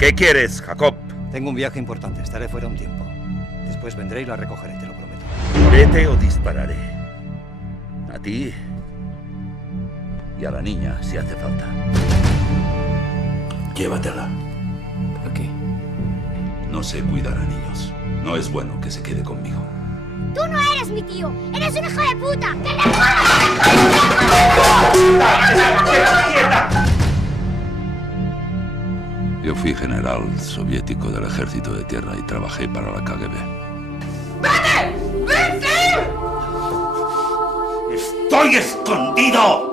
¿Qué quieres, Jacob? Tengo un viaje importante, estaré fuera un tiempo. Después vendré y la recogeré, te lo prometo. Vete o dispararé. A ti y a la niña, si hace falta. Llévatela. ¿Por qué? No sé cuidar a niños. No es bueno que se quede conmigo. ¡Tú no eres mi tío! ¡Eres un hijo de puta! ¡Que le Yo fui general soviético del ejército de tierra y trabajé para la KGB. ¡Vete! ¡Vete! ¡Estoy escondido!